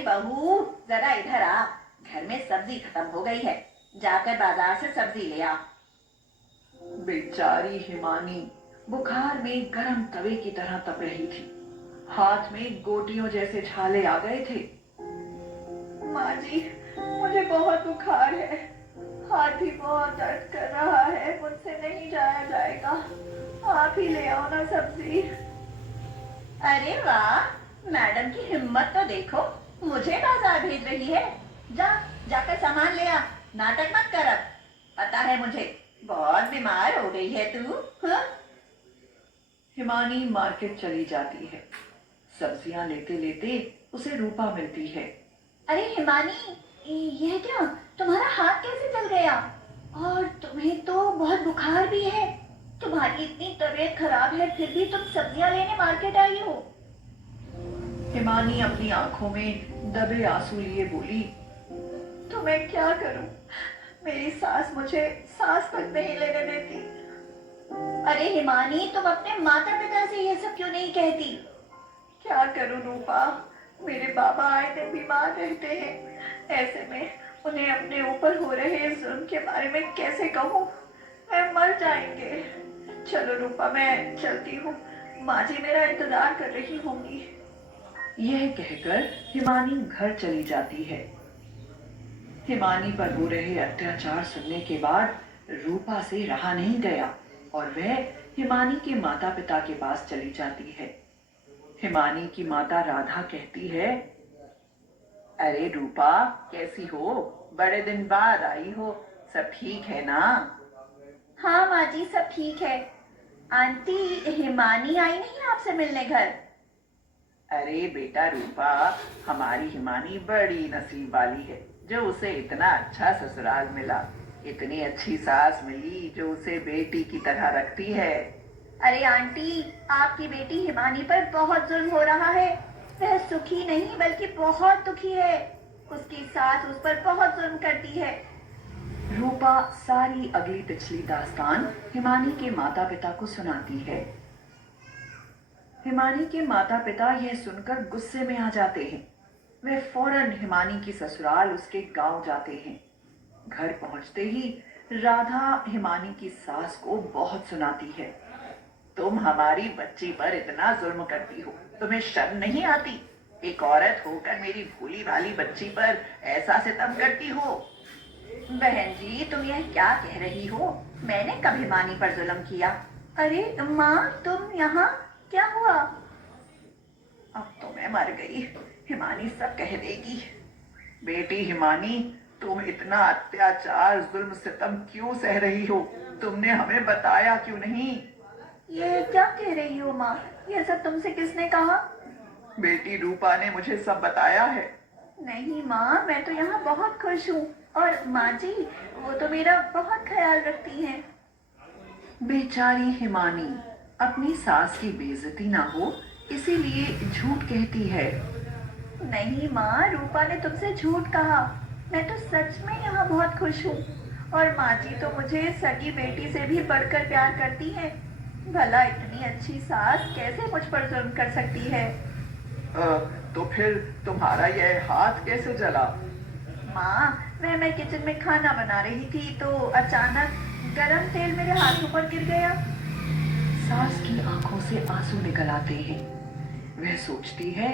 अरे बहू, जरा इधर आ। घर में सब्जी खत्म हो गई है, जाकर बाजार से सब्जी ले आ। बेचारी हिमानी बुखार में गरम तवे की तरह तप रही थी। हाथ में गोटियों जैसे छाले आ गए थे। माँ जी, मुझे बहुत बुखार है, हाथ भी बहुत दर्द कर रहा है, मुझसे नहीं जाया जाएगा। आप ही ले आओ ना सब्जी। अरे वाह, मैडम की हिम्मत तो देखो, मुझे बाजार भेज रही है। जा, जाकर सामान ले आ। नाटक मत कर अब। पता है मुझे, बहुत बीमार हो गई है तू। हाँ? हिमानी मार्केट चली जाती है। सब्जियां लेते लेते उसे रूपा मिलती है। अरे हिमानी, यह क्या, तुम्हारा हाथ कैसे जल गया? और तुम्हें तो बहुत बुखार भी है। तुम्हारी इतनी तबीयत खराब है, फिर भी तुम सब्जियां लेने मार्केट आई हो। हिमानी अपनी आंखों में दबे आंसू लिए बोली, तो मैं क्या करूं? मेरी सास मुझे सांस तक नहीं लेने देती। अरे हिमानी, तुम अपने माता पिता से यह सब क्यों नहीं कहती? क्या करूं रूपा, मेरे बाबा आए दिन बीमार रहते हैं। ऐसे में उन्हें अपने ऊपर हो रहे जुल्म के बारे में कैसे कहूं? मैं मर जाएंगे। चलो रूपा, मैं चलती हूँ, माँ जी मेरा इंतजार कर रही होंगी। यह कहकर हिमानी घर चली जाती है। हिमानी पर हो रहे अत्याचार सुनने के बाद रूपा से रहा नहीं गया और वह हिमानी के माता पिता के पास चली जाती है। हिमानी की माता राधा कहती है, अरे रूपा, कैसी हो? बड़े दिन बाद आई हो, सब ठीक है ना? हाँ माँ जी, सब ठीक है। आंटी, हिमानी आई नहीं आपसे मिलने घर? अरे बेटा रूपा, हमारी हिमानी बड़ी नसीब वाली है जो उसे इतना अच्छा ससुराल मिला। इतनी अच्छी सास मिली जो उसे बेटी की तरह रखती है। अरे आंटी, आपकी बेटी हिमानी पर बहुत जुल्म हो रहा है। वह सुखी नहीं बल्कि बहुत दुखी है। उसकी सास उस पर बहुत जुल्म करती है। रूपा सारी अगली पिछली दास्तान हिमानी के माता पिता को सुनाती है। हिमानी के माता पिता यह सुनकर गुस्से में आ जाते हैं। वे फौरन हिमानी की ससुराल उसके गांव जाते हैं। घर पहुंचते ही राधा हिमानी की सास को बहुत सुनाती है, तुम हमारी बच्ची पर इतना जुल्म करती हो, तुम्हें शर्म नहीं आती? एक औरत होकर मेरी भोली भाली बच्ची पर ऐसा सितम करती हो। बहन जी, तुम यह क्या कह रही हो? मैंने कब हिमानी पर जुल्म किया? अरे माँ, तुम यहाँ, क्या हुआ? अब तो मैं मर गई, हिमानी सब कह देगी। बेटी हिमानी, तुम इतना अत्याचार जुल्म सितम क्यों सह रही हो? तुमने हमें बताया क्यों नहीं? ये क्या कह रही हो माँ? ये सब तुमसे किसने कहा? बेटी रूपा ने मुझे सब बताया है। नहीं माँ, मैं तो यहाँ बहुत खुश हूँ। और माँ जी, वो तो मेरा बहुत ख्याल रखती हैं। बेचारी हिमानी अपनी सास की बेइज्जती ना हो इसीलिए झूठ कहती है। नहीं माँ, रूपा ने तुमसे झूठ कहा। मैं तो सच में यहाँ बहुत खुश हूँ। और माँ जी तो मुझे सगी बेटी से भी बढ़कर प्यार करती है। भला इतनी अच्छी सास कैसे मुझ पर जुल्म कर सकती है? तो फिर तुम्हारा यह हाथ कैसे जला? माँ, मैं किचन में खाना बना रही थी तो अचानक गरम तेल मेरे हाथों पर गिर गया। सास की आंखों से आंसू निकल आते हैं। वह सोचती है,